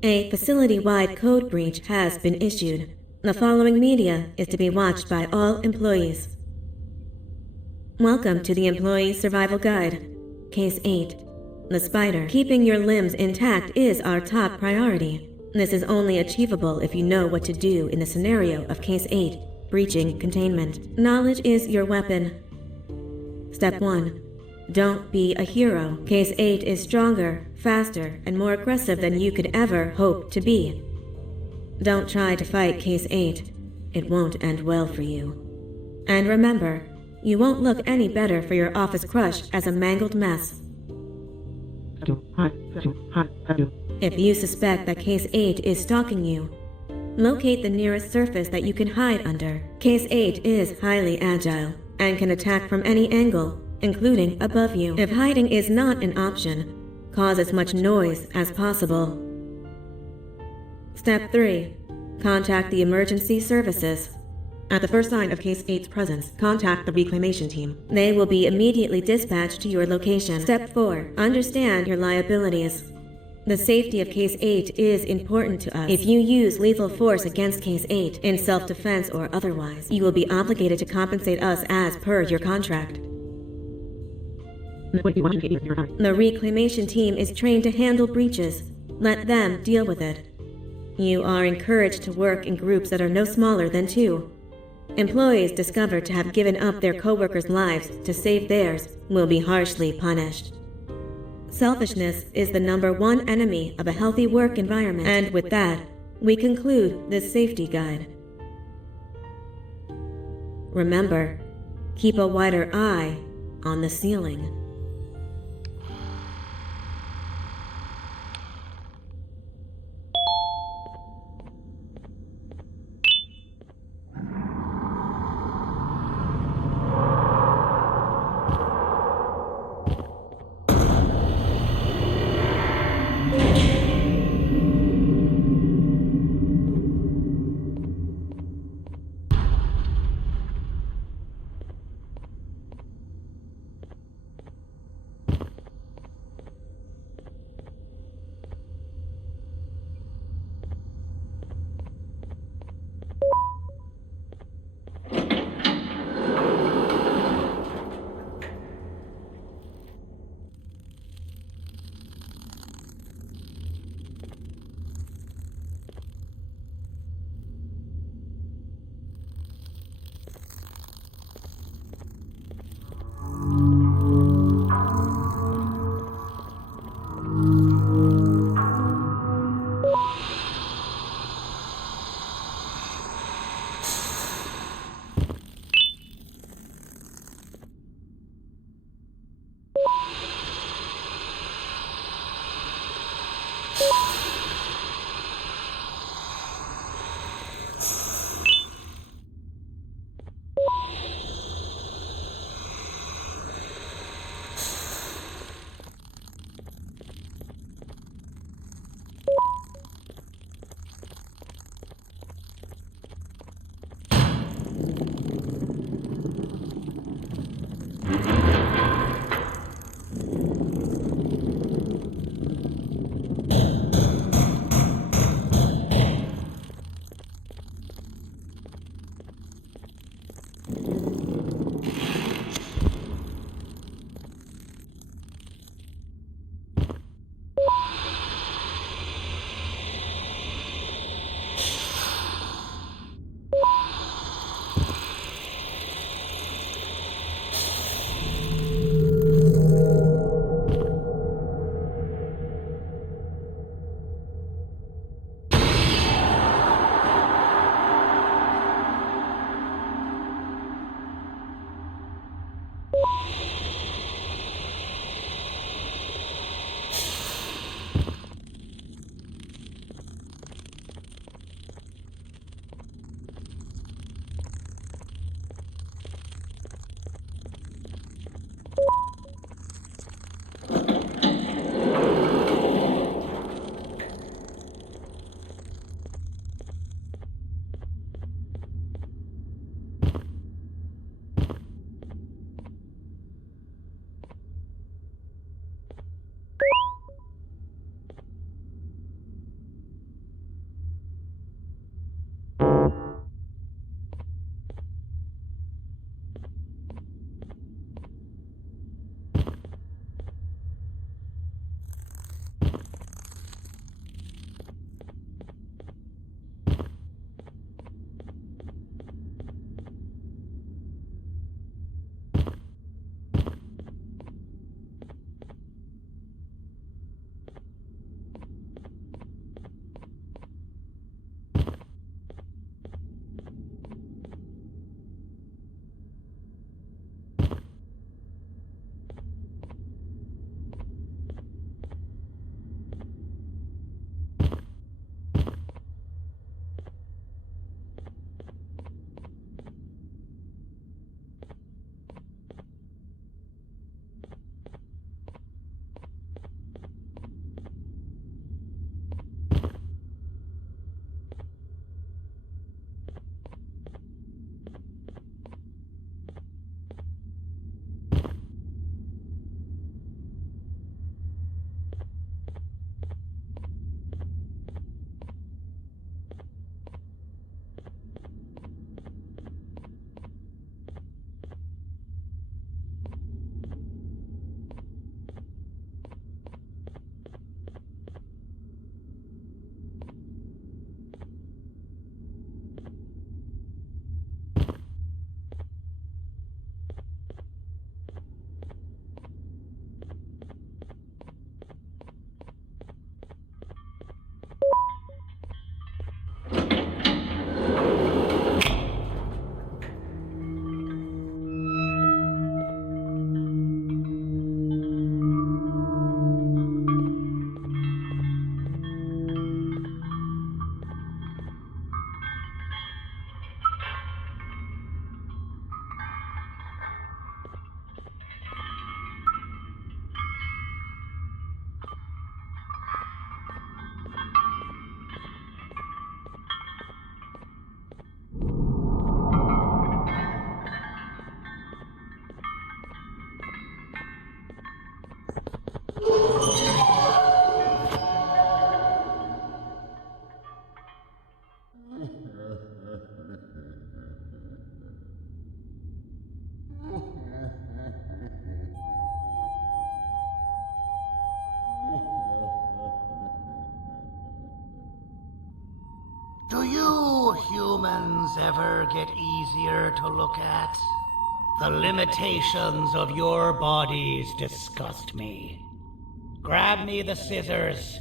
A facility-wide code breach has been issued. The following media is to be watched by all employees. Welcome to the Employee Survival Guide. Case 8. The spider. Keeping your limbs intact is our top priority. This is only achievable if you know what to do in the scenario of Case 8, breaching containment. Knowledge is your weapon. Step 1. Don't be a hero. Case 8 is stronger, faster, and more aggressive than you could ever hope to be. Don't try to fight Case 8. It won't end well for you. And remember, you won't look any better for your office crush as a mangled mess. If you suspect that Case 8 is stalking you, locate the nearest surface that you can hide under. Case 8 is highly agile and can attack from any angle, including above you. If hiding is not an option, cause as much noise as possible. Step 3. Contact the emergency services. At the first sign of Case 8's presence, contact the reclamation team. They will be immediately dispatched to your location. Step 4. Understand your liabilities. The safety of Case 8 is important to us. If you use lethal force against Case 8, in self-defense or otherwise, you will be obligated to compensate us as per your contract. The reclamation team is trained to handle breaches. Let them deal with it. You are encouraged to work in groups that are no smaller than 2. Employees discovered to have given up their co-workers' lives to save theirs will be harshly punished. Selfishness is the #1 enemy of a healthy work environment. And with that, we conclude this safety guide. Remember, keep a wider eye on the ceiling. Do you humans ever get easier to look at? The limitations of your bodies disgust me. Grab me the scissors.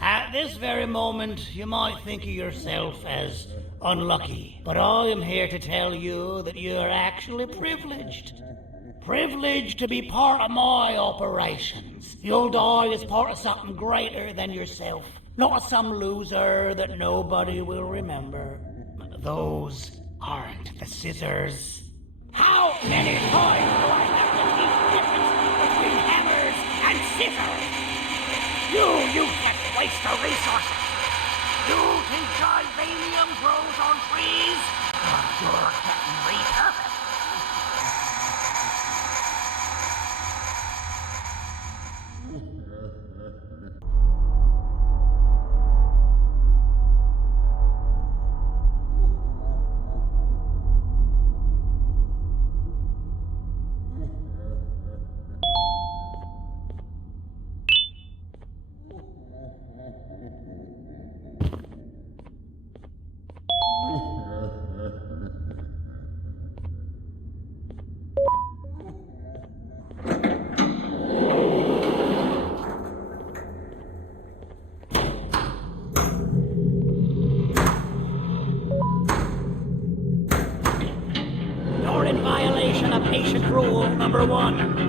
At this very moment, you might think of yourself as unlucky, but I am here to tell you that you are actually privileged. Privileged to be part of my operations. You'll die as part of something greater than yourself, not some loser that nobody will remember. Those aren't the scissors. How many times do I have to teach the difference between hammers and scissors? You useless waste of resources! You think Givanium grows on trees? You're getting repurposed. You're in violation of patient rule number 1.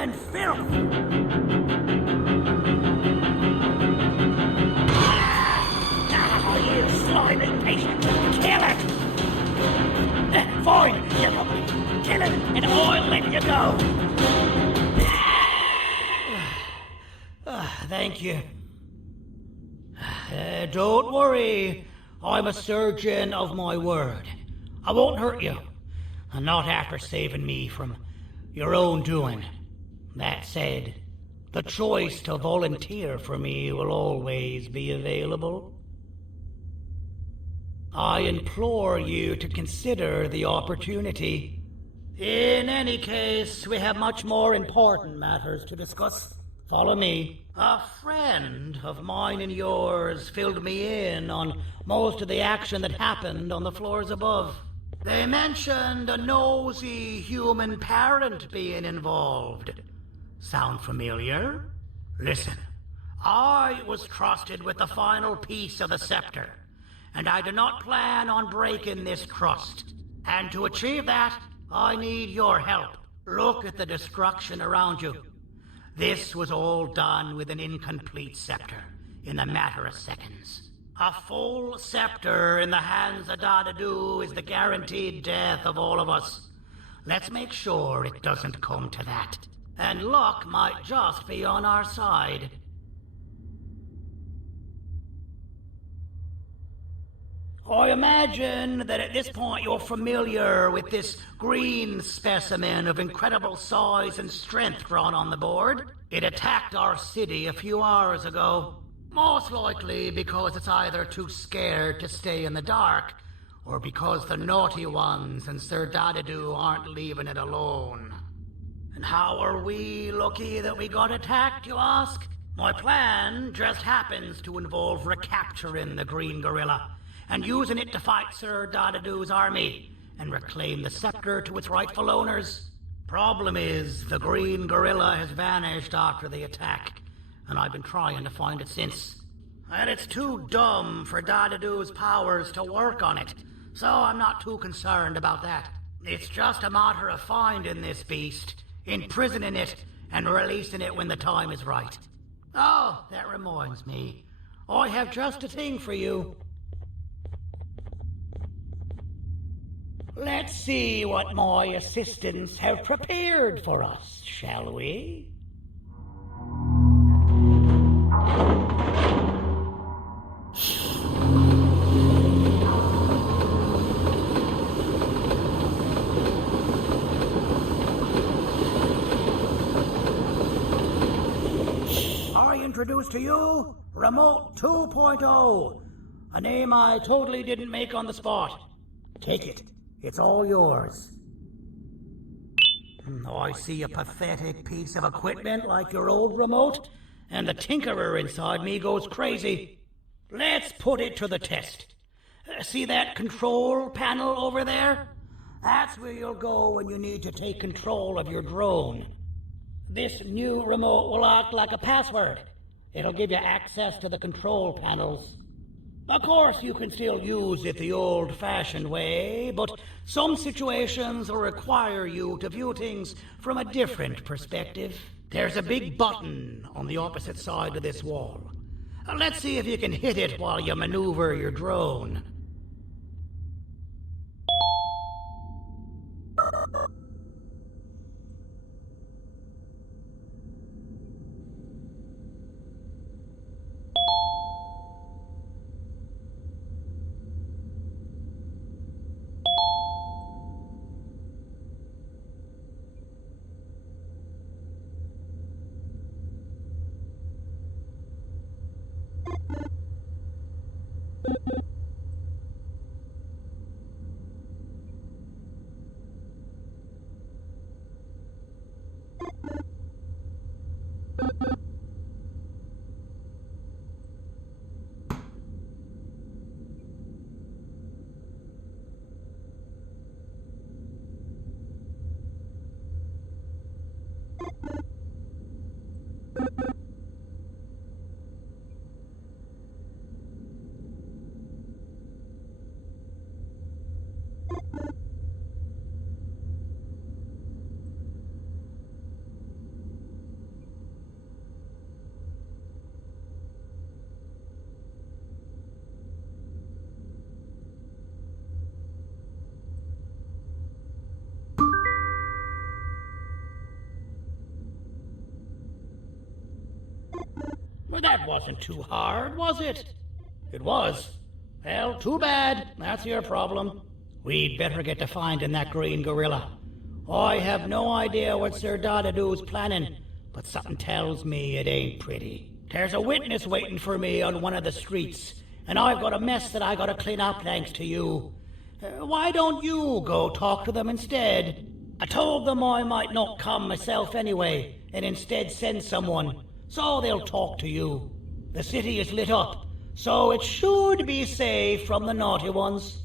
human filth! You slimy patient! Kill it! Fine, you look. Kill it, and I'll let you go! Thank you. Don't worry. I'm a surgeon of my word. I won't hurt you. And not after saving me from your own doing. That said, the choice to volunteer for me will always be available. I implore you to consider the opportunity. In any case, we have much more important matters to discuss. Follow me. A friend of mine and yours filled me in on most of the action that happened on the floors above. They mentioned a nosy human parent being involved. Sound familiar? Listen, I was trusted with the final piece of the scepter, and I do not plan on breaking this trust. And to achieve that, I need your help. Look at the destruction around you. This was all done with an incomplete scepter, in a matter of seconds. A full scepter in the hands of Dadadu is the guaranteed death of all of us. Let's make sure it doesn't come to that. And luck might just be on our side. I imagine that at this point you're familiar with this green specimen of incredible size and strength drawn on the board. It attacked our city a few hours ago. Most likely because it's either too scared to stay in the dark, or because the naughty ones and Sir Dadadu aren't leaving it alone. And how are we lucky that we got attacked, you ask? My plan just happens to involve recapturing the green gorilla and using it to fight Sir Dadadu's army and reclaim the scepter to its rightful owners. Problem is, the green gorilla has vanished after the attack, and I've been trying to find it since. And it's too dumb for Dadadu's powers to work on it, so I'm not too concerned about that. It's just a matter of finding this beast, imprisoning it, and releasing it when the time is right. Oh, that reminds me. I have just a thing for you. Let's see what my assistants have prepared for us, shall we? I introduce to you Remote 2.0, a name I totally didn't make on the spot. Take it. It's all yours. I see a pathetic piece of equipment like your old remote, and the tinkerer inside me goes crazy. Let's put it to the test. See that control panel over there? That's where you'll go when you need to take control of your drone. This new remote will act like a password. It'll give you access to the control panels. Of course, you can still use it the old-fashioned way, but some situations will require you to view things from a different perspective. There's a big button on the opposite side of this wall. Let's see if you can hit it while you maneuver your drone. wasn't too hard, was it? It was. Well, too bad. That's your problem. We'd better get to finding that green gorilla. I have no idea what Sir Dadadu's planning, but something tells me it ain't pretty. There's a witness waiting for me on one of the streets, and I've got a mess that I gotta clean up thanks to you. Why don't you go talk to them instead? I told them I might not come myself anyway, and instead send someone, so they'll talk to you. The city is lit up, so it should be safe from the naughty ones.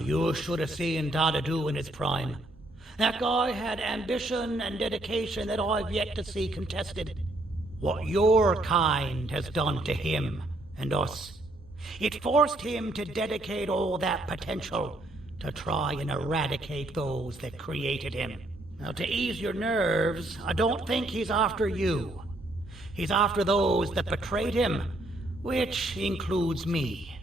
You should have seen Dadadu in his prime. That guy had ambition and dedication that I've yet to see contested. What your kind has done to him and us. It forced him to dedicate all that potential to try and eradicate those that created him. Now, to ease your nerves, I don't think he's after you. He's after those that betrayed him, which includes me.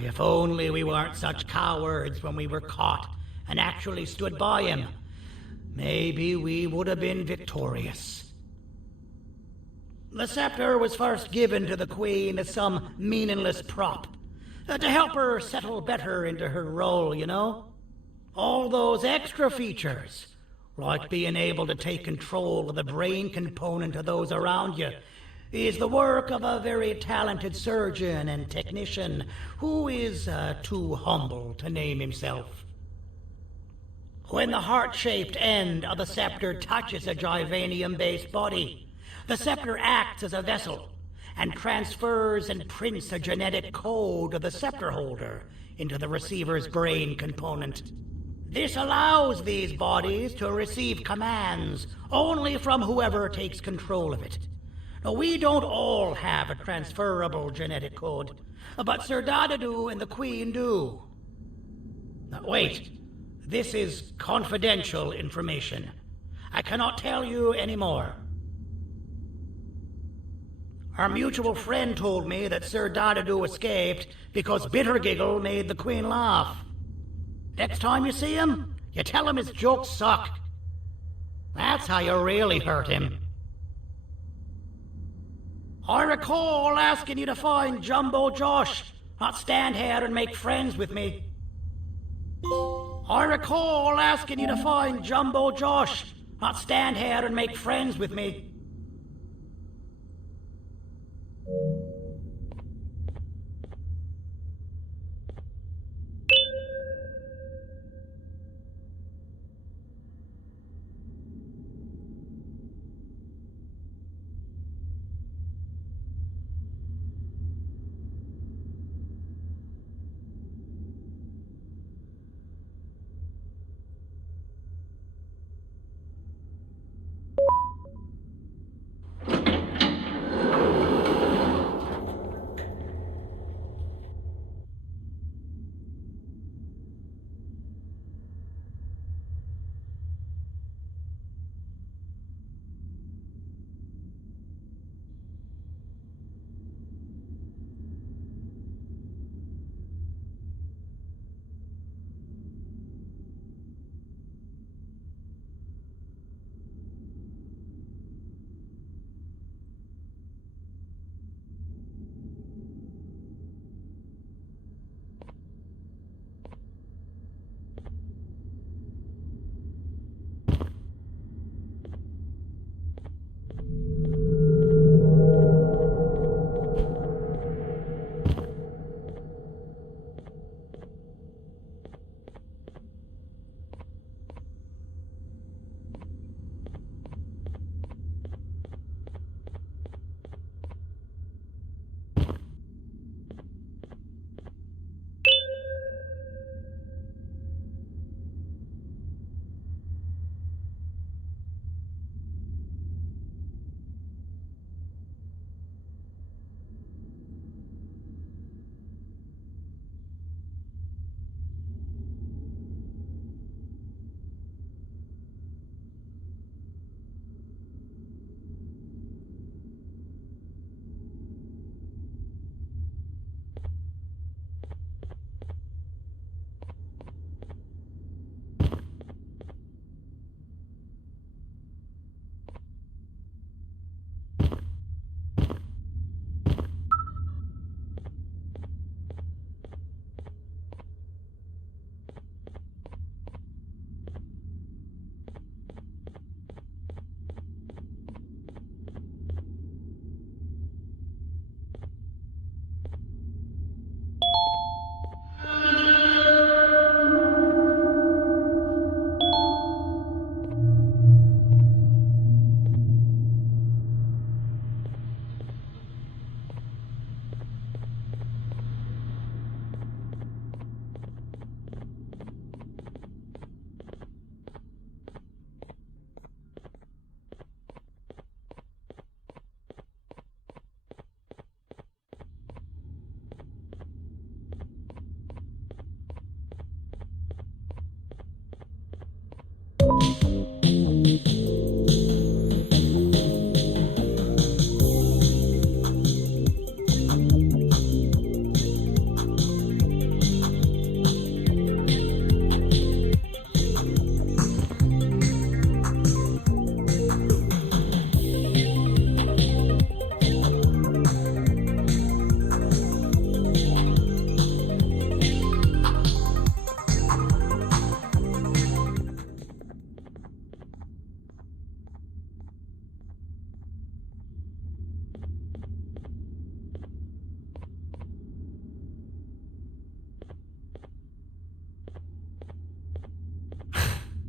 If only we weren't such cowards when we were caught and actually stood by him, maybe we would have been victorious. The scepter was first given to the Queen as some meaningless prop, to help her settle better into her role, you know? All those extra features, like being able to take control of the brain component of those around you, is the work of a very talented surgeon and technician who is too humble to name himself. When the heart-shaped end of the scepter touches a Givanium-based body, the scepter acts as a vessel and transfers and prints a genetic code of the scepter holder into the receiver's brain component. This allows these bodies to receive commands only from whoever takes control of it. Now, we don't all have a transferable genetic code, but Sir Dadadu and the Queen do. Now, wait. This is confidential information. I cannot tell you any more. Our mutual friend told me that Sir Dadadu escaped because Bittergiggle made the Queen laugh. Next time you see him, you tell him his jokes suck. That's how you really hurt him. I recall asking you to find Jumbo Josh, not stand here and make friends with me. I recall asking you to find Jumbo Josh, not stand here and make friends with me.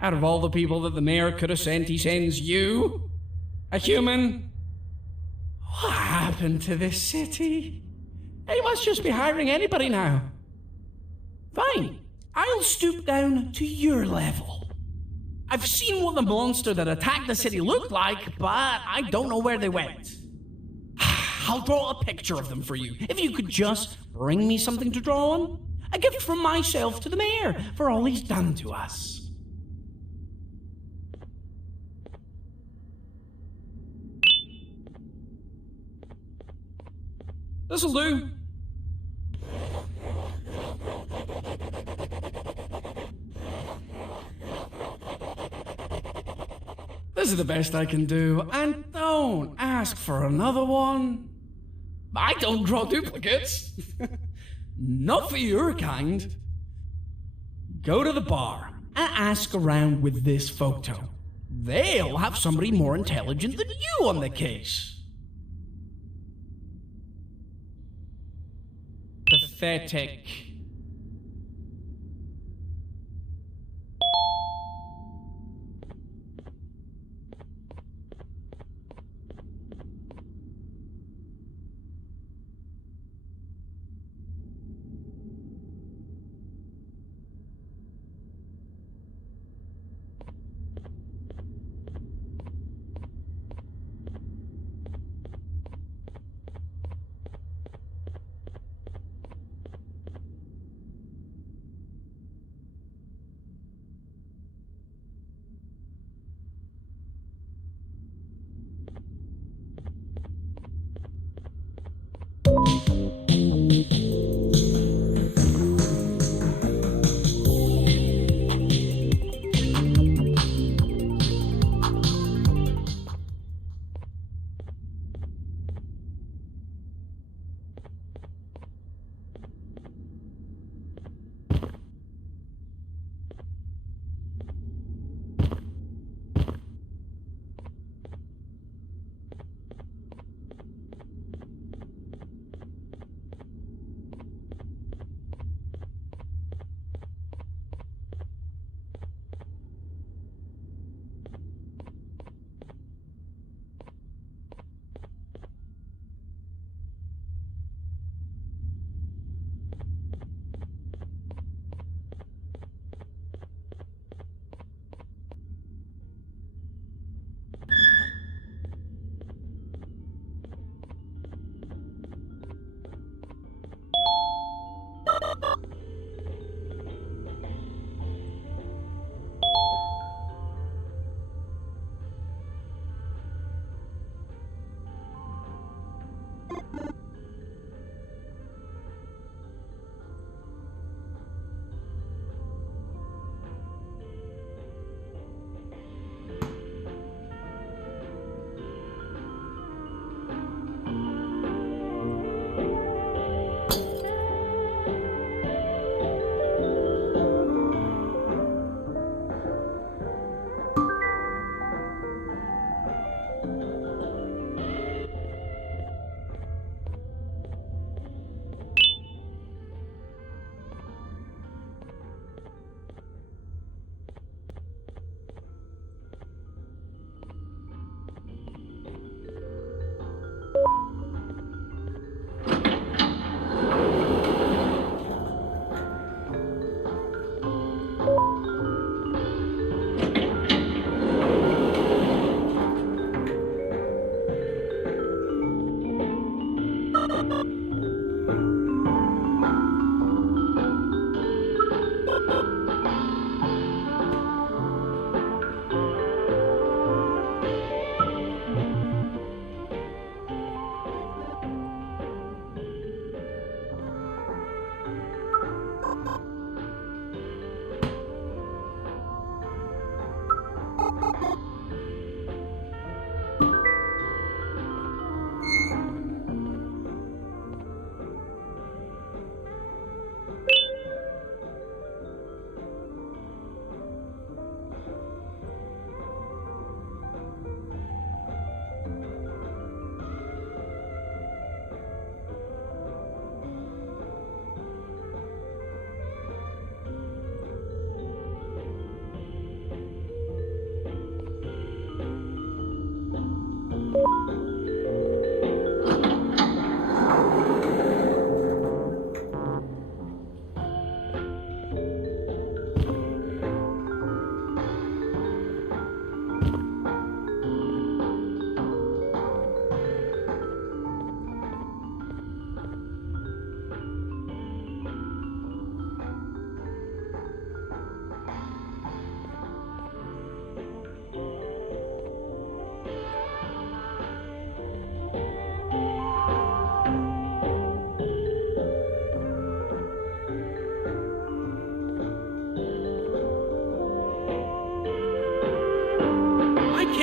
Out of all the people that the mayor could have sent, he sends you? A human? What happened to this city? He must just be hiring anybody now. Fine, I'll stoop down to your level. I've seen what the monster that attacked the city looked like, but I don't know where they went. I'll draw a picture of them for you, if you could just bring me something to draw on. A gift from myself to the mayor for all he's done to us. This'll do. This is the best I can do, and don't ask for another one. I don't draw duplicates. Not for your kind. Go to the bar and ask around with this photo. They'll have somebody more intelligent than you on the case. Pathetic.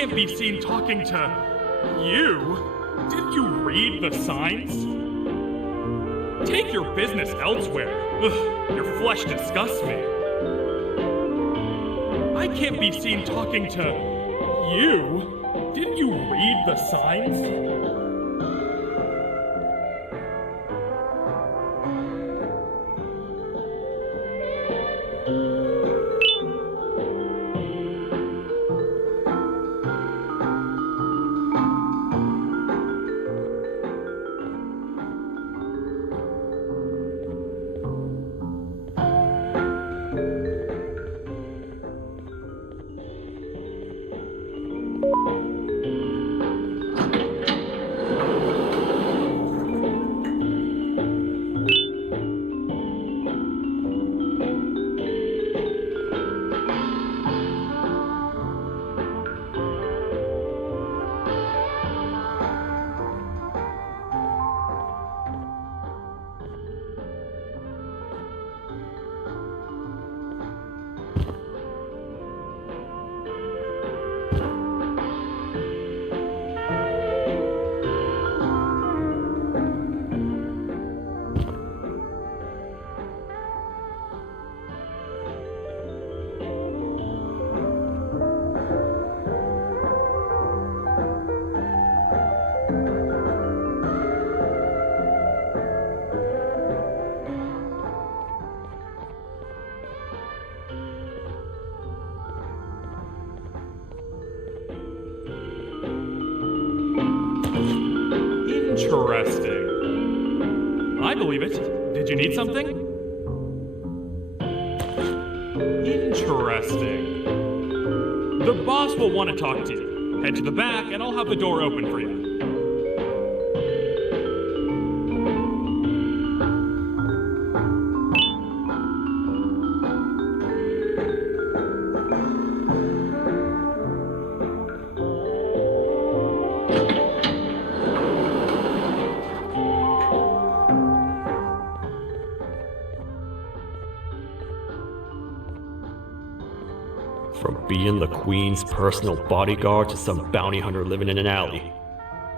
can't be seen talking to you. Didn't you read the signs? Take your business elsewhere. Ugh, your flesh disgusts me. I can't be seen talking to you. Didn't you read the signs? Interesting. I believe it. Did you need something? Interesting. The boss will want to talk to you. Head to the back and I'll have the door open for you. From being the Queen's personal bodyguard to some bounty hunter living in an alley.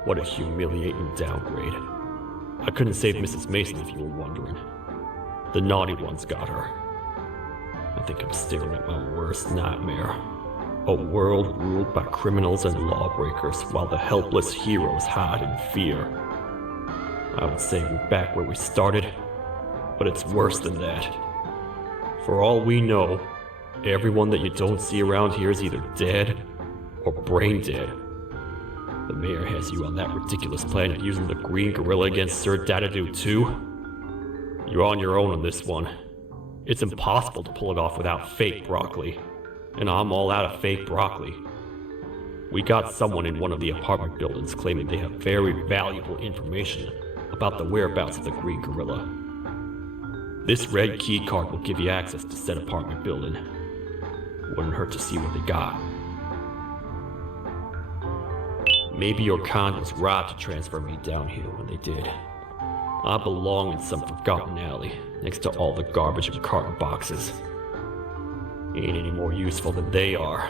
What a humiliating downgrade. I couldn't save Mrs. Mason if you were wondering. The naughty ones got her. I think I'm staring at my worst nightmare. A world ruled by criminals and lawbreakers while the helpless heroes hide in fear. I would say we're back where we started, but it's worse than that. For all we know, everyone that you don't see around here is either dead or brain dead. The mayor has you on that ridiculous plan of using the green gorilla against Sir Dadadoo too. You're on your own on this one. It's impossible to pull it off without fake broccoli. And I'm all out of fake broccoli. We got someone in one of the apartment buildings claiming they have very valuable information about the whereabouts of the green gorilla. This red key card will give you access to said apartment building. Wouldn't hurt to see what they got. Maybe your kind was robbed to transfer me down here when they did. I belong in some forgotten alley, next to all the garbage and carton boxes. Ain't any more useful than they are.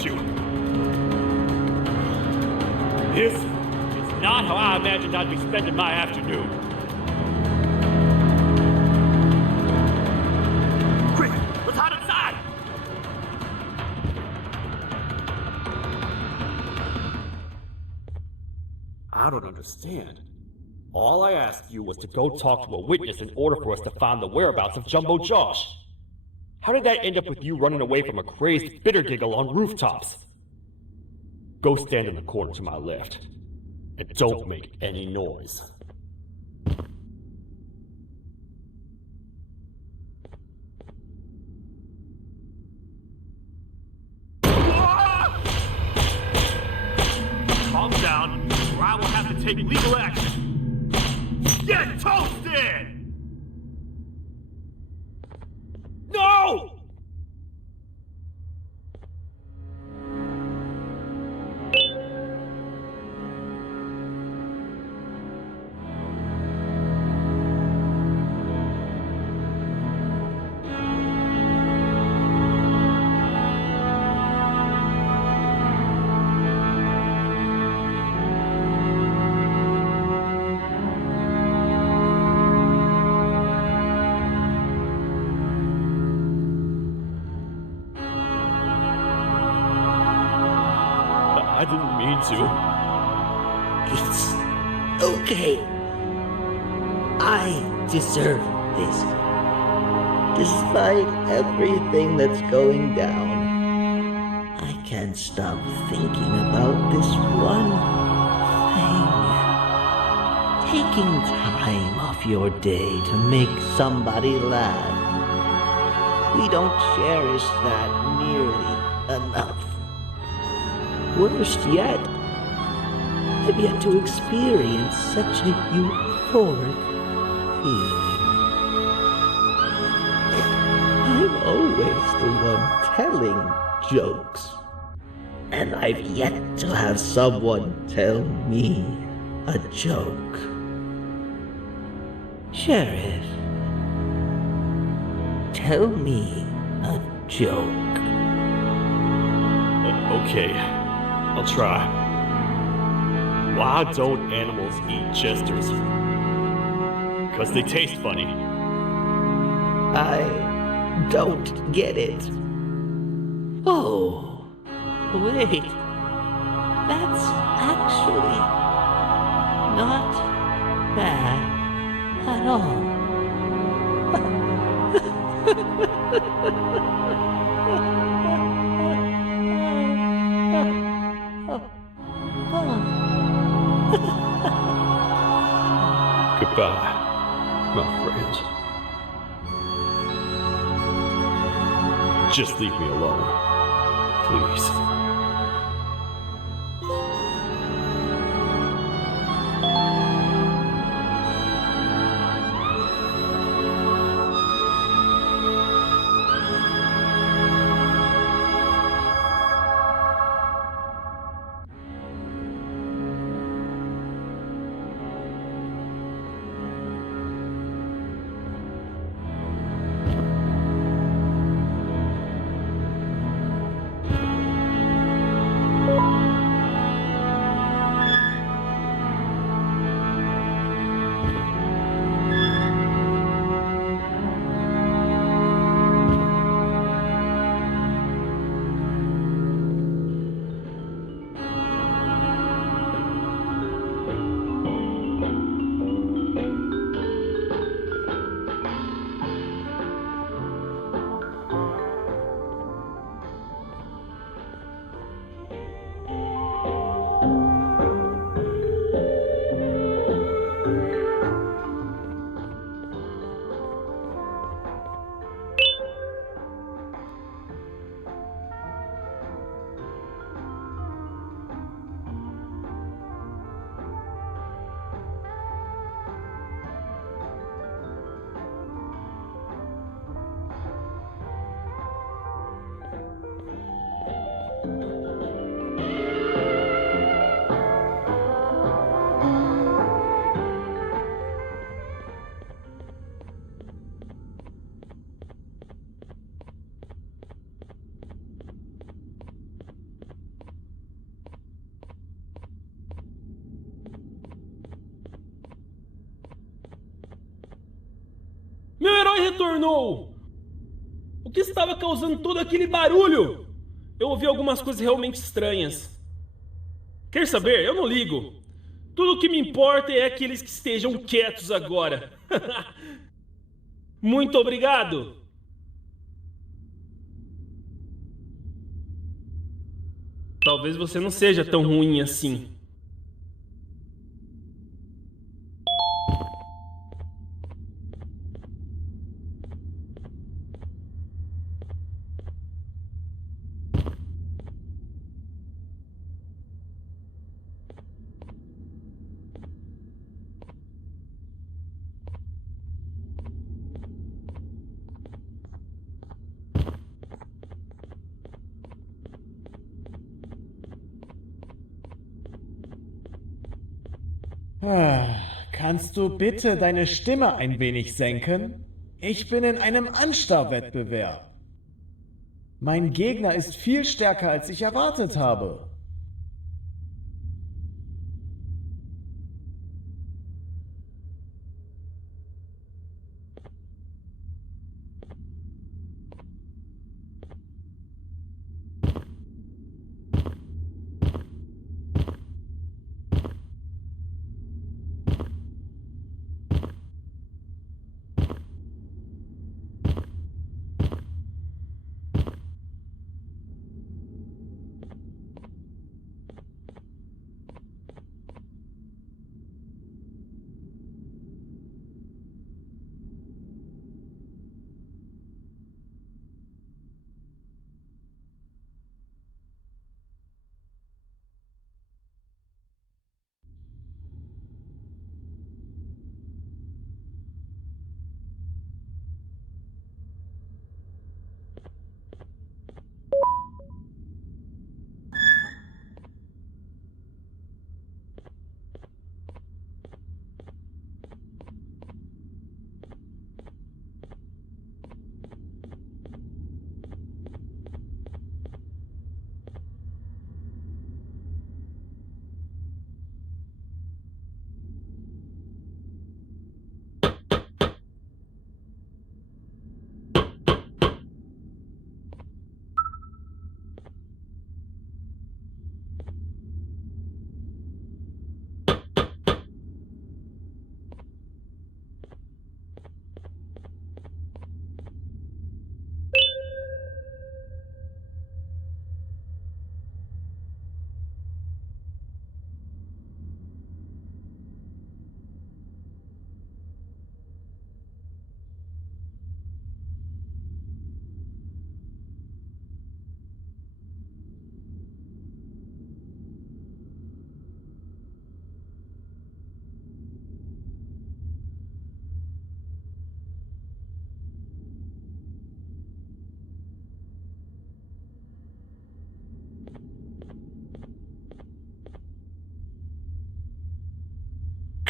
got you. This is not how I imagined I'd be spending my afternoon. Quick, let's hide inside! I don't understand. All I asked you was to go talk to a witness in order for us to find the whereabouts of Jumbo Josh. How did that end up with you running away from a crazed Bittergiggle on rooftops? Go stand in the corner to my left, and don't make any noise. Calm down, or I will have to take legal action. Get toasted! No! I didn't mean to. It's okay. I deserve this. Despite everything that's going down, I can't stop thinking about this one thing. Taking time off your day to make somebody laugh. We don't cherish that nearly enough. Worst yet, I've yet to experience such a euphoric feeling. I'm always the one telling jokes, and I've yet to have someone tell me a joke. Sheriff, tell me a joke. Okay, I'll try. Why don't animals eat jesters? 'Cause they taste funny. I don't get it. Oh, wait. That's actually not bad at all. Goodbye, my friend. Just leave me alone, please. foi retornou? O que estava causando todo aquele barulho? Eu ouvi algumas coisas realmente estranhas. Quer saber? Eu não ligo. Tudo o que me importa é aqueles que estejam quietos agora. Muito obrigado. Talvez você não seja tão ruim assim. Kannst du bitte deine Stimme ein wenig senken? Ich bin in einem Anstarrwettbewerb. Mein Gegner ist viel stärker, als ich erwartet habe.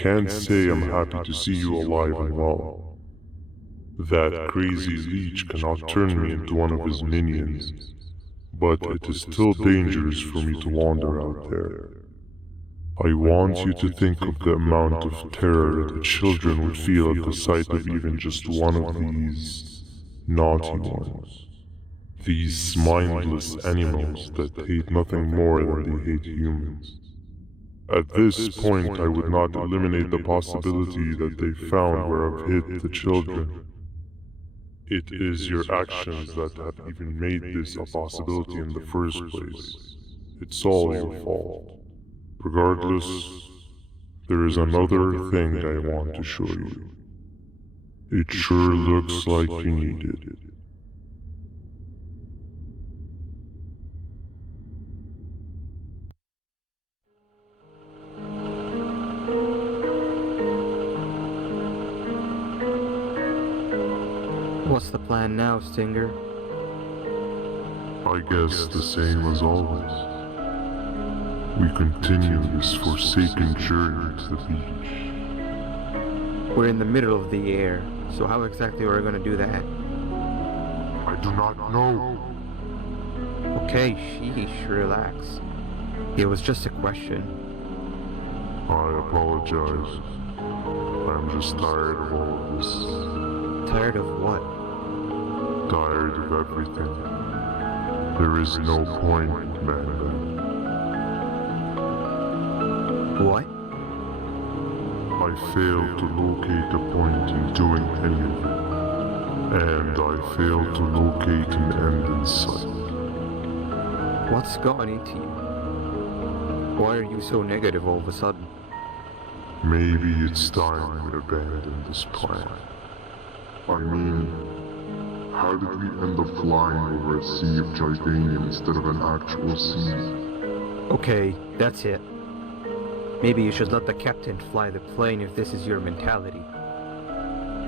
Can't say I'm happy to see you alive and well. That crazy leech cannot turn me into one of his minions, but it is still dangerous for me to wander out there. I want you to think of the amount of terror the children would feel at the sight of even just one of these naughty ones. These mindless animals that hate nothing more than they hate humans. At this point, I would not eliminate the possibility that they found where I've hid the children. It is your actions that have even made this a possibility in the first place. It's all your fault. Regardless, there is another thing I want to show you. It sure looks like you need it. What's the plan now, Stinger? I guess the same as always. We continue this forsaken journey to the beach. We're in the middle of the air, so how exactly are we going to do that? I do not know. Okay, sheesh, relax. It was just a question. I apologize. I'm just tired of all of this. Tired of what? Tired of everything. There is no point, Banban. What? I failed to locate a point in doing any of it. And I failed to locate an end in sight. What's gotten into you? Why are you so negative all of a sudden? Maybe it's time we abandon this plan. I mean, how did we end up flying over a sea of Jordanian instead of an actual sea? Okay, that's it. Maybe you should let the captain fly the plane if this is your mentality.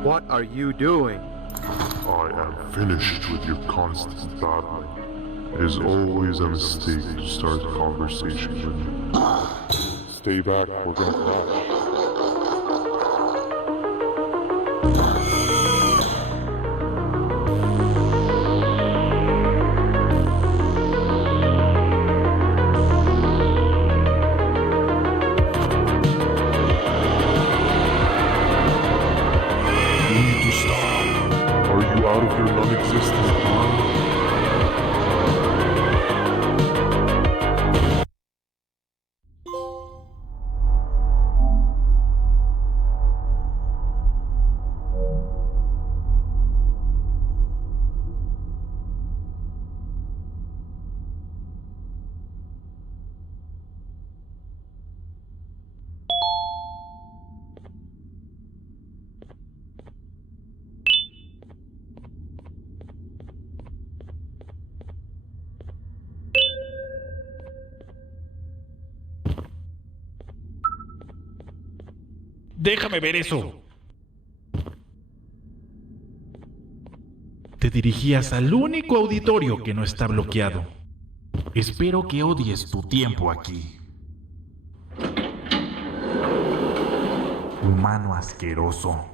What are you doing? I am finished with your constant babbling. It is always a mistake to start a conversation with you. Stay back, we're gonna crash. You need to stop. Are you out of your non-existent mind? Déjame ver eso. Te dirigías al único auditorio que no está bloqueado. Espero que odies tu tiempo aquí. Humano asqueroso.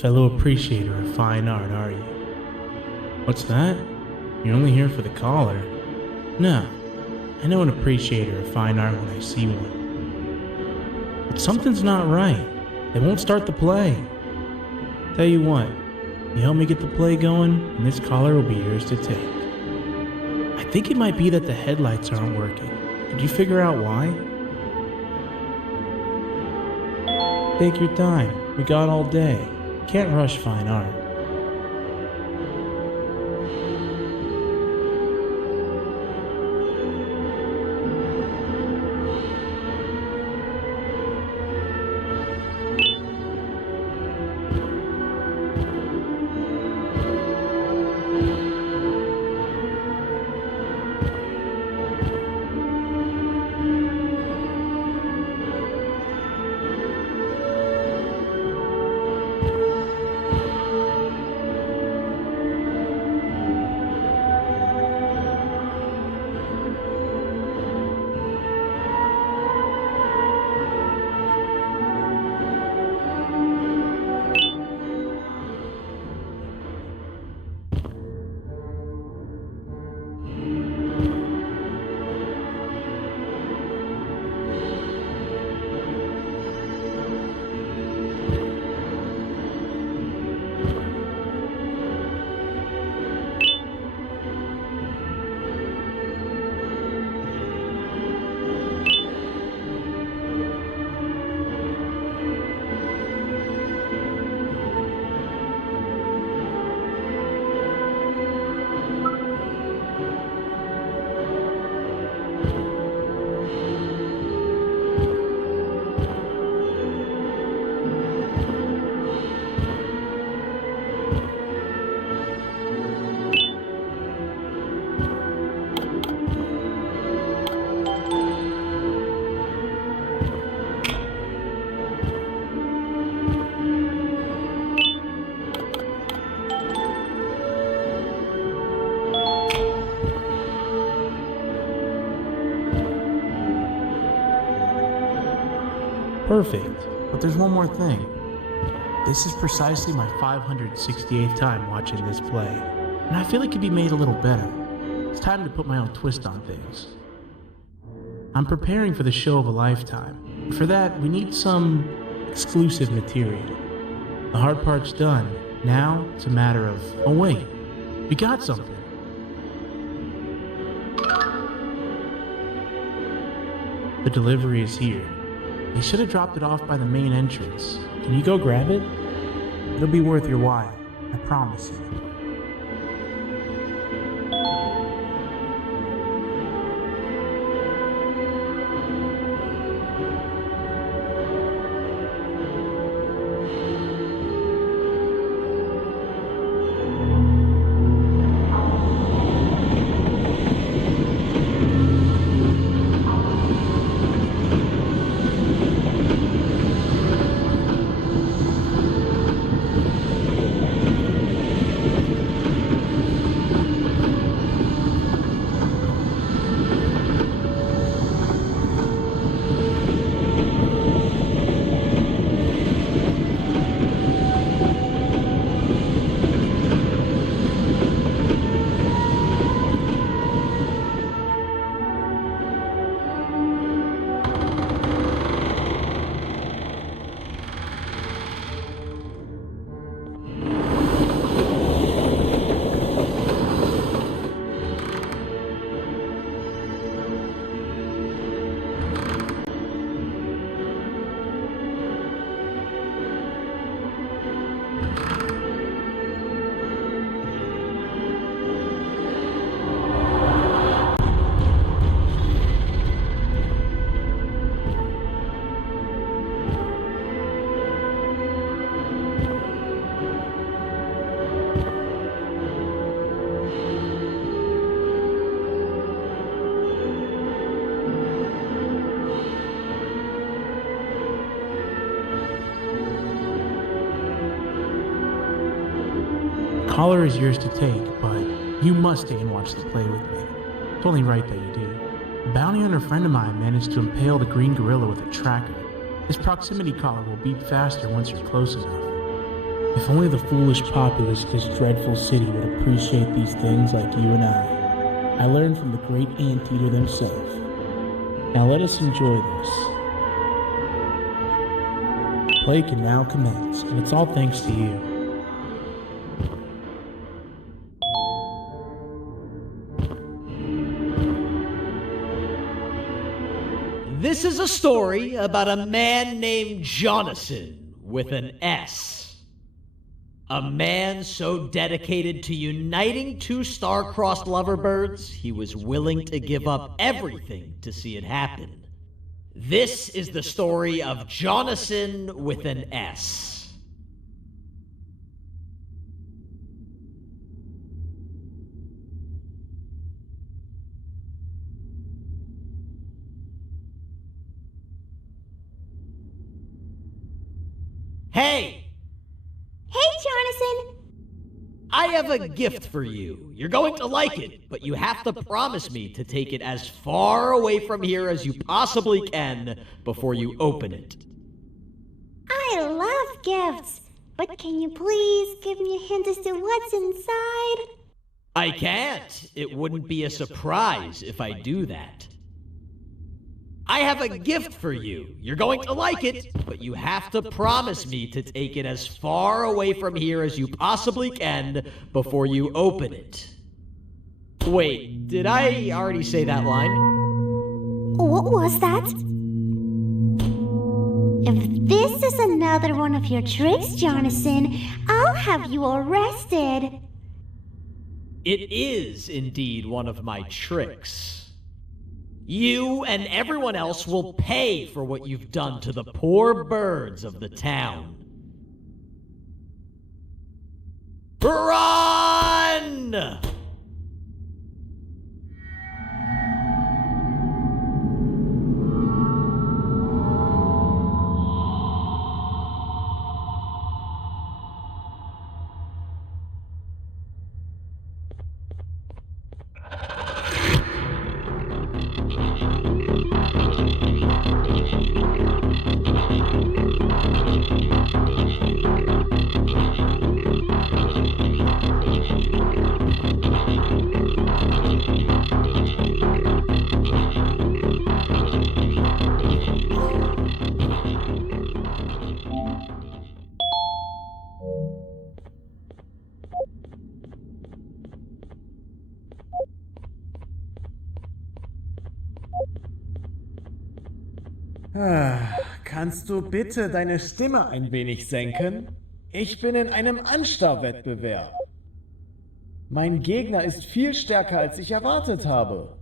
Fellow appreciator of fine art, are you? What's that? You're only here for the collar. No, I know an appreciator of fine art when I see one. But something's not right. They won't start the play. Tell you what, you help me get the play going, and this collar will be yours to take. I think it might be that the headlights aren't working. Did you figure out why? Take your time. We got all day. Can't rush fine art. Perfect. But there's one more thing. This is precisely my 568th time watching this play, and I feel it could be made a little better. It's time to put my own twist on things. I'm preparing for the show of a lifetime. For that, we need some exclusive material. The hard part's done. Now, it's a matter of, oh wait, we got something. The delivery is here. They should have dropped it off by the main entrance. Can you go grab it? It'll be worth your while, I promise you. Collar is yours to take, but you must stay and watch the play with me. It's only right that you do. A bounty hunter friend of mine managed to impale the green gorilla with a tracker. His proximity collar will beep faster once you're close enough. If only the foolish populace of this dreadful city would appreciate these things like you and I learned from the great anteater themselves. Now let us enjoy this. Play can now commence, and it's all thanks to you. This is a story about a man named Jonathan with an S. A man so dedicated to uniting two star-crossed loverbirds, he was willing to give up everything to see it happen. This is the story of Jonathan with an S. Hey! Hey, Jonathan! I have a gift for you. You're going to like it, but you have to promise me to take it as far away from here as you possibly can before you open it. I love gifts, but can you please give me a hint as to what's inside? I can't. It wouldn't be a surprise if I do that. I have a gift for you. You're going to like it, but you have to promise me to take it as far away from here as you possibly can before you open it. Wait, did I already say that line? What was that? If this is another one of your tricks, Jonathan, I'll have you arrested. It is indeed one of my tricks. You and everyone else will pay for what you've done to the poor birds of the town. Run! Kannst du bitte deine Stimme ein wenig senken? Ich bin in einem Anstarrwettbewerb. Mein Gegner ist viel stärker, als ich erwartet habe.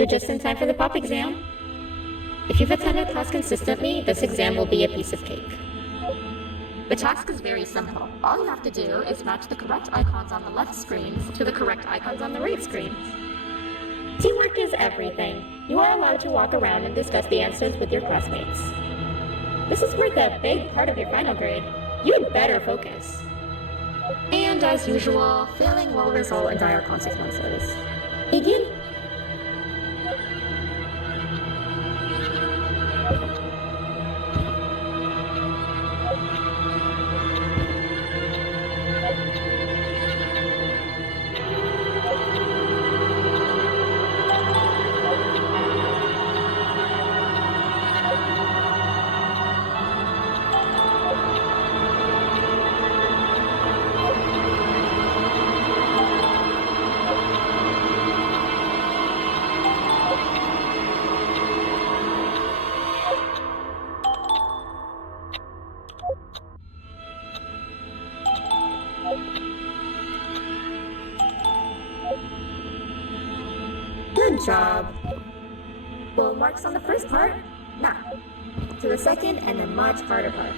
You're just in time for the pop exam. If you've attended class consistently, this exam will be a piece of cake. The task is very simple. All you have to do is match the correct icons on the left screens to the correct icons on the right screens. Teamwork is everything. You are allowed to walk around and discuss the answers with your classmates. This is worth a big part of your final grade. You'd better focus. And as usual, failing will result in dire consequences. Begin. Good job. Full marks on the first part. Now, to the second and the much harder part.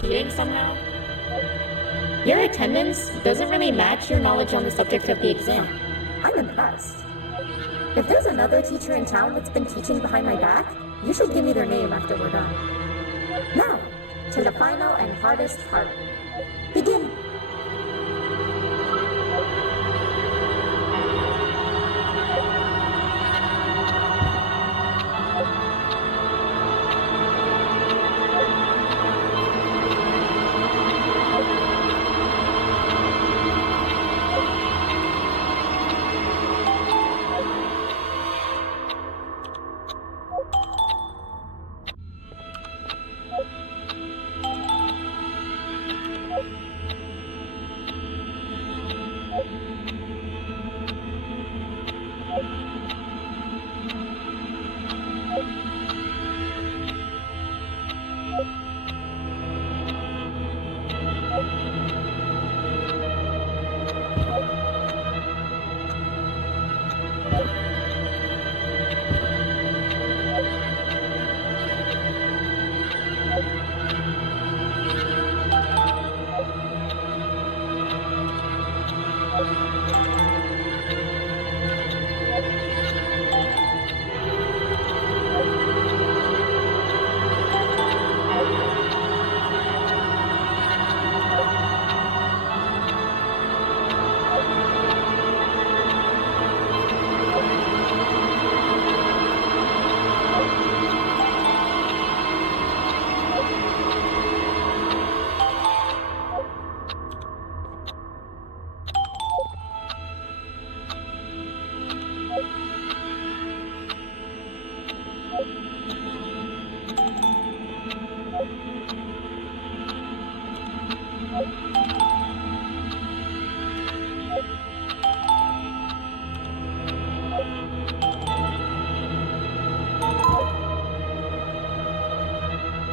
cheating somehow? Your attendance doesn't really match your knowledge on the subject of the exam. I'm impressed. If there's another teacher in town that's been teaching behind my back, you should give me their name after we're done. Now, to the final and hardest part. Begin!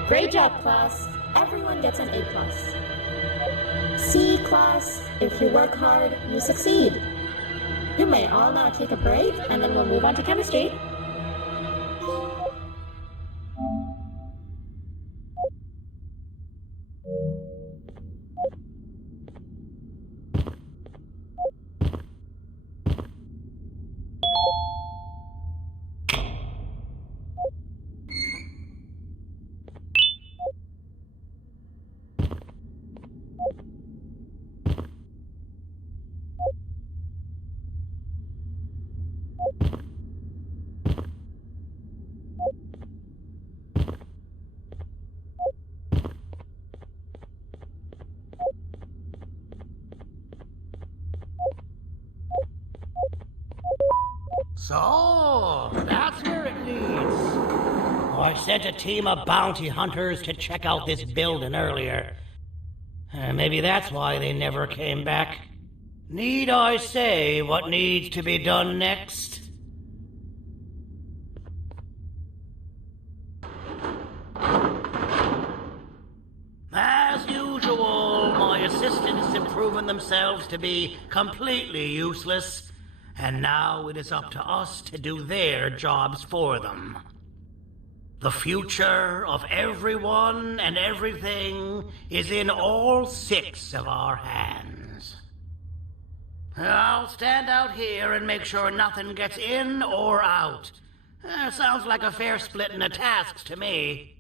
Great job, class. Everyone gets an A+. C, class, if you work hard, you succeed. You may all now take a break, and then we'll move on to chemistry. So, that's where it leads. I sent a team of bounty hunters to check out this building earlier. Maybe that's why they never came back. Need I say what needs to be done next? As usual, my assistants have proven themselves to be completely useless, and now it is up to us to do their jobs for them. The future of everyone and everything is in all 6 of our hands. I'll stand out here and make sure nothing gets in or out. Sounds like a fair splitting of tasks to me.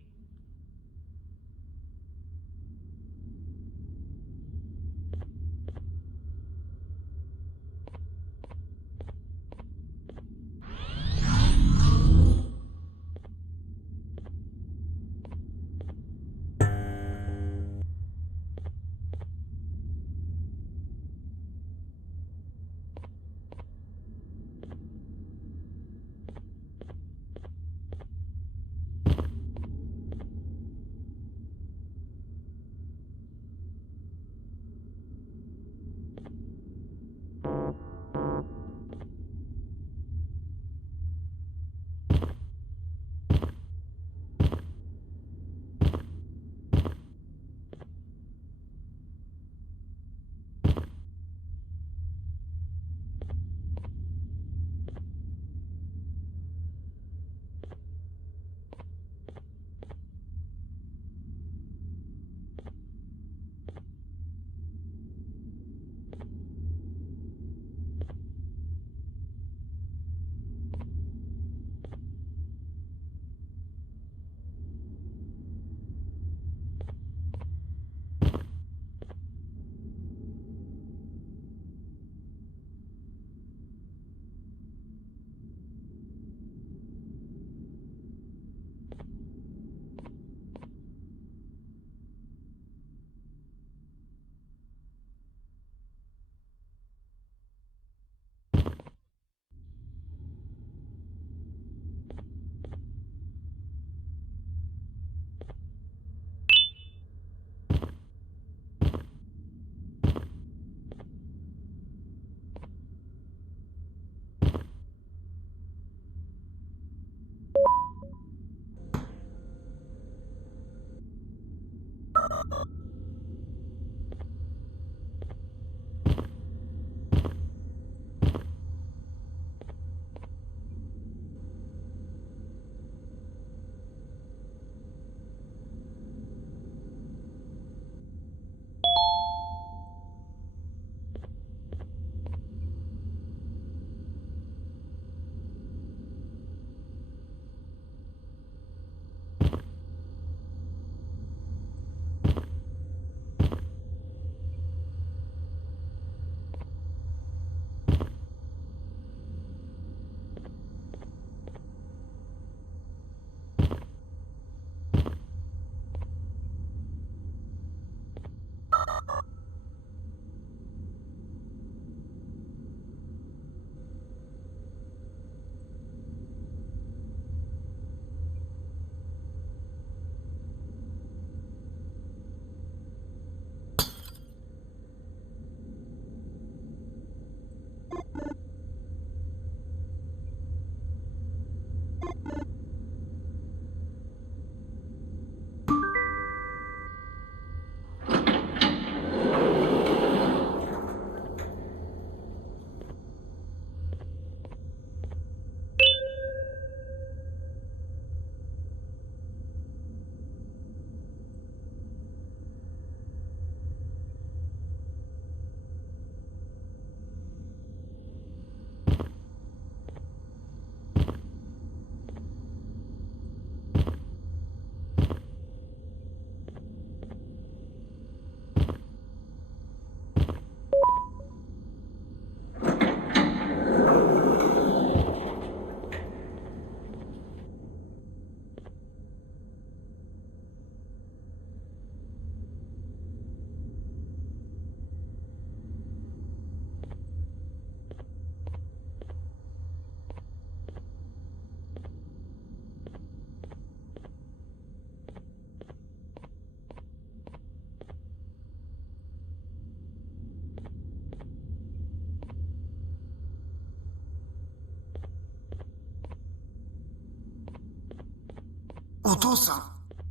お父さん、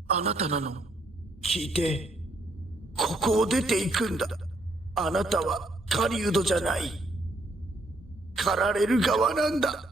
あなたなの？聞いて。ここを出ていくんだ。あなたは狩人じゃない。狩られる側なんだ。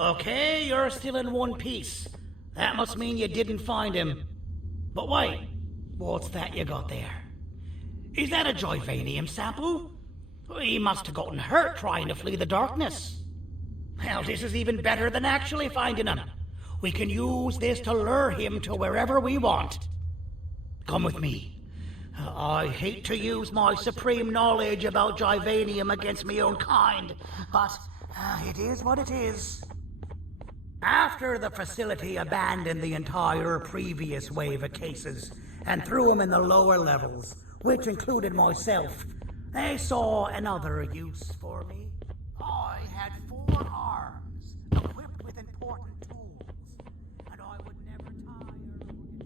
Okay, you're still in one piece. That must mean you didn't find him. But wait, what's that you got there? Is that a Joyvanium sample? He must have gotten hurt trying to flee the darkness. Well, this is even better than actually finding him. We can use this to lure him to wherever we want. Come with me. I hate to use my supreme knowledge about Joyvanium against my own kind, but it is what it is. After the facility abandoned the entire previous wave of cases and threw them in the lower levels, which included myself, they saw another use for me. I had 4 arms, equipped with important tools, and I would never tire or get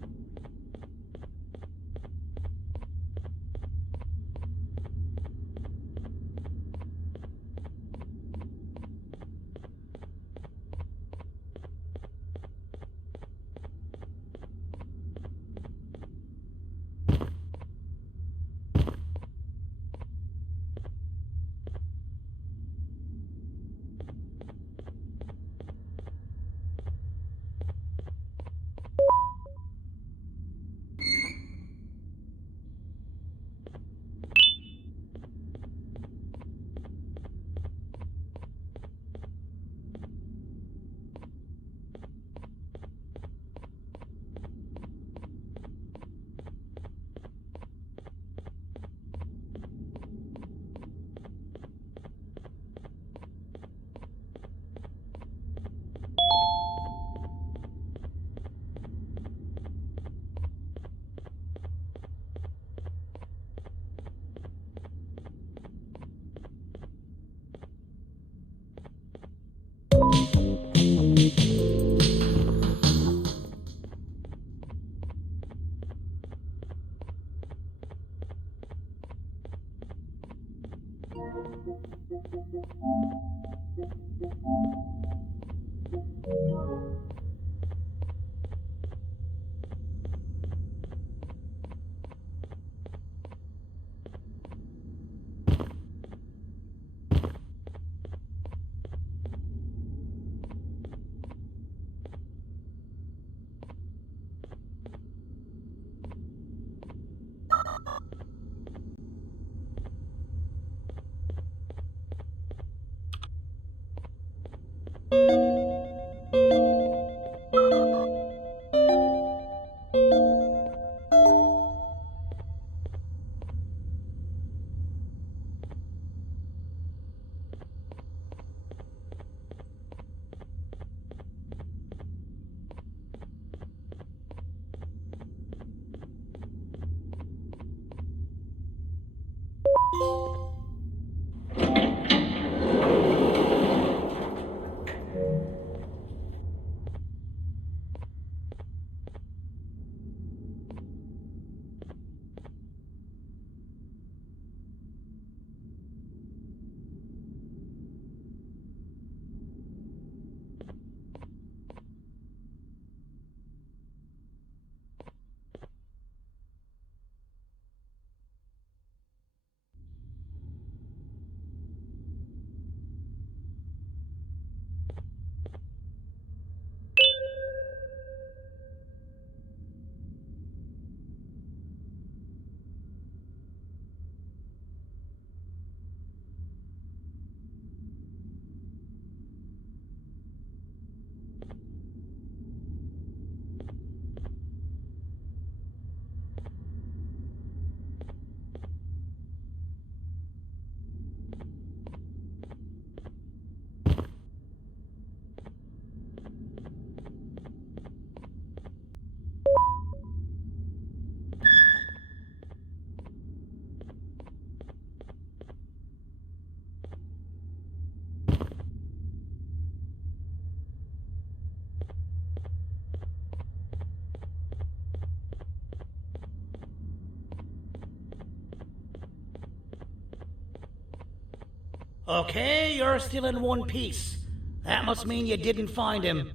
Okay, you're still in one piece. That must mean you didn't find him.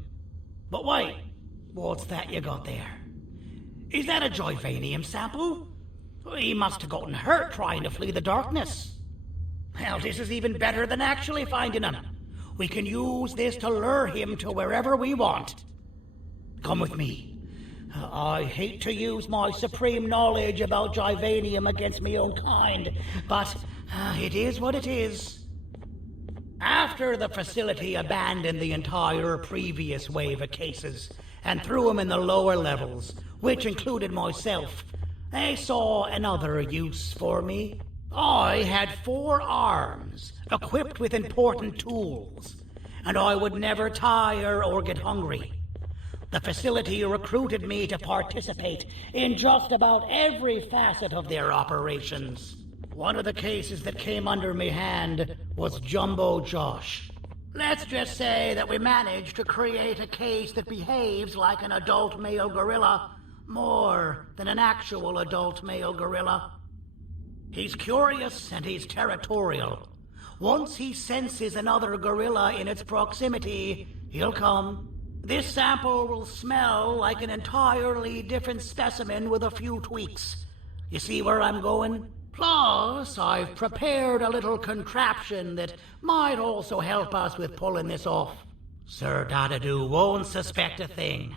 But wait, what's that you got there? Is that a Joyvanium sample? He must have gotten hurt trying to flee the darkness. Well, this is even better than actually finding him. We can use this to lure him to wherever we want. Come with me. I hate to use my supreme knowledge about Joyvanium against my own kind, but it is what it is. After the facility abandoned the entire previous wave of cases and threw them in the lower levels, which included myself, they saw another use for me. I had 4 arms, equipped with important tools, and I would never tire or get hungry. The facility recruited me to participate in just about every facet of their operations. One of the cases that came under me hand was Jumbo Josh. Let's just say that we managed to create a case that behaves like an adult male gorilla, more than an actual adult male gorilla. He's curious and he's territorial. Once he senses another gorilla in its proximity, he'll come. This sample will smell like an entirely different specimen with a few tweaks. You see where I'm going? Plus, I've prepared a little contraption that might also help us with pulling this off. Sir Dadadoo won't suspect a thing.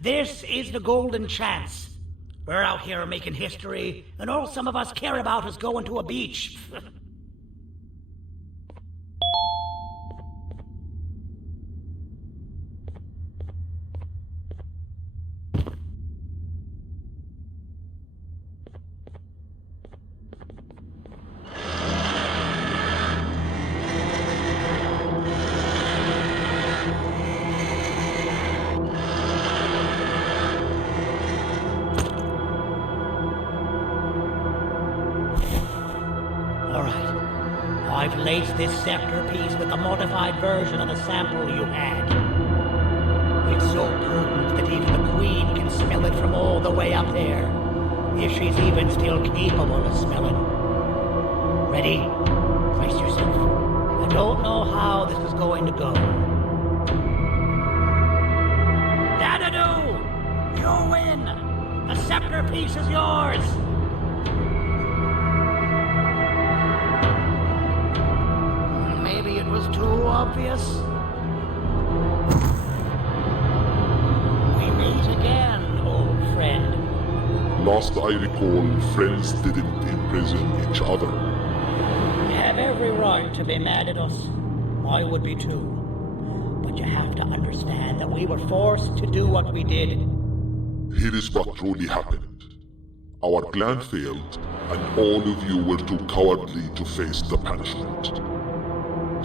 This is the golden chance. We're out here making history, and all some of us care about is going to a beach. I've laced this scepter piece with a modified version of the sample you had. It's so potent that even the Queen can smell it from all the way up there, if she's even still capable of smelling. Ready? Brace yourself. I don't know how this is going to go. Dadadoo! You win! The scepter piece is yours! Maybe it was too obvious. We meet again, old friend. Last I recall, friends didn't imprison each other. You have every right to be mad at us. I would be too. But you have to understand that we were forced to do what we did. Here is what truly happened. Our plan failed, and all of you were too cowardly to face the punishment.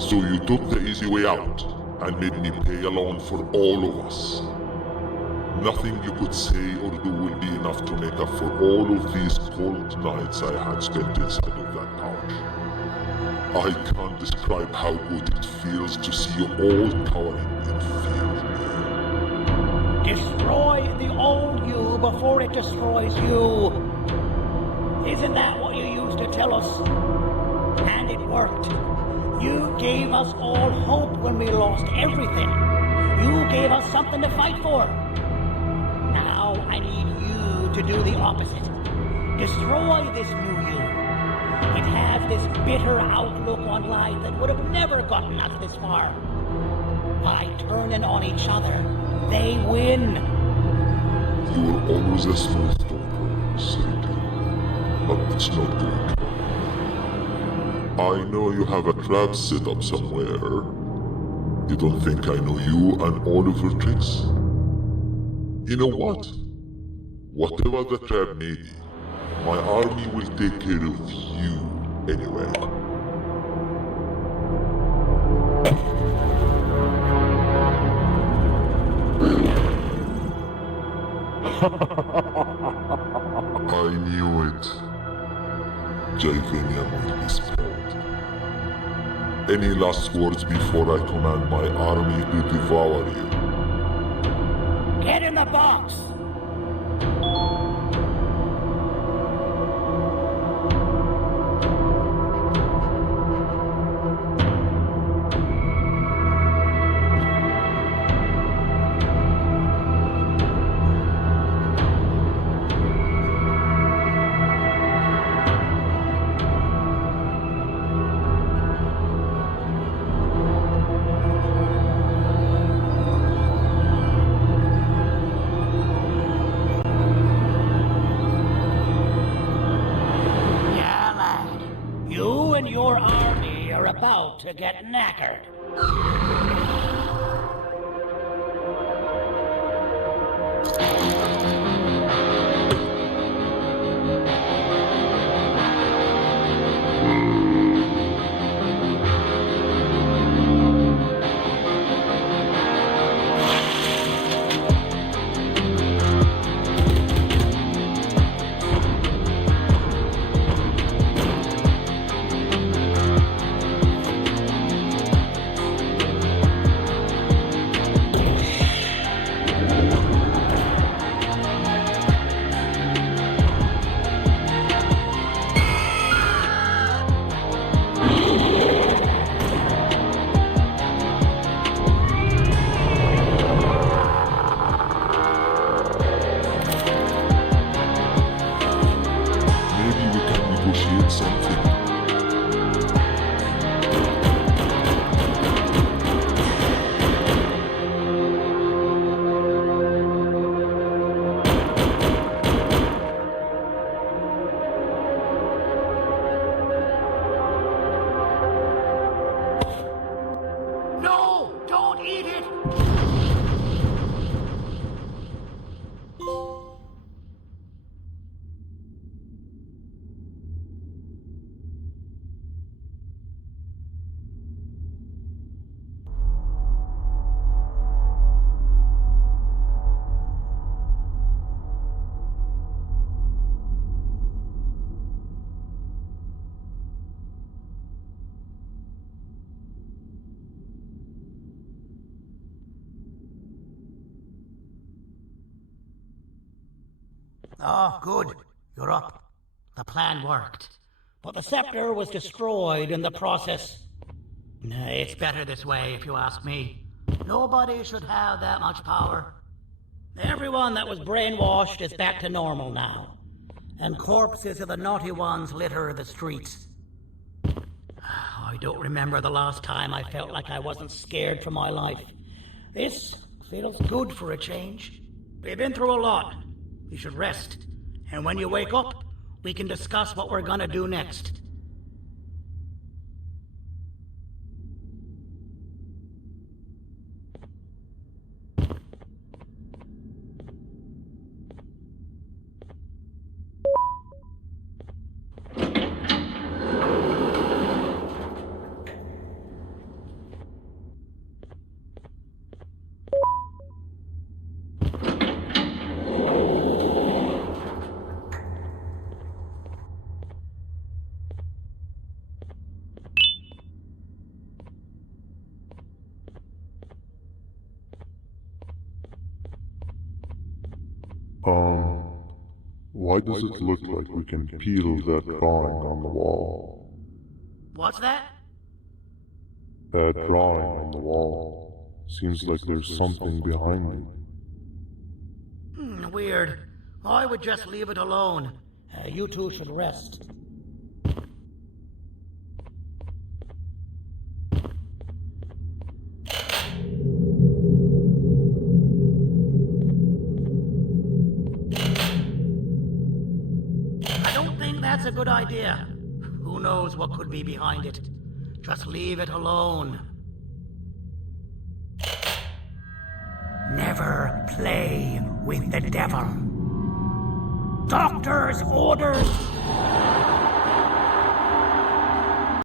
So you took the easy way out, and made me pay alone for all of us. Nothing you could say or do will be enough to make up for all of these cold nights I had spent inside of that pouch. I can't describe how good it feels to see you all cowering in fear. Destroy the old you before it destroys you. Isn't that what you used to tell us? And it worked. You gave us all hope when we lost everything. You gave us something to fight for. Now I need you to do the opposite. Destroy this new you. It has this bitter outlook on life that would have never gotten us this far. By turning on each other, they win. You were always a smooth talker, Sergei, but it's not good. I know you have a trap set up somewhere. You don't think I know you and all of your tricks? You know what? Whatever the trap may be, my army will take care of you anyway. I knew it. Jivenia will be spelled. Any last words before I command my army to devour you? Get in the box! To get knackered. Oh, good. You're up. The plan worked. But the scepter was destroyed in the process. It's better this way, if you ask me. Nobody should have that much power. Everyone that was brainwashed is back to normal now. And corpses of the naughty ones litter the streets. I don't remember the last time I felt like I wasn't scared for my life. This feels good for a change. We've been through a lot. We should rest. And when you wake up, we can discuss what we're gonna do next. Why does it look like we can peel that drawing on the wall? What's that? That drawing on the wall. Seems like there's something behind it. Weird. I would just leave it alone. You two should rest. That's a good idea. Who knows what could be behind it? Just leave it alone. Never play with the devil. Doctor's orders!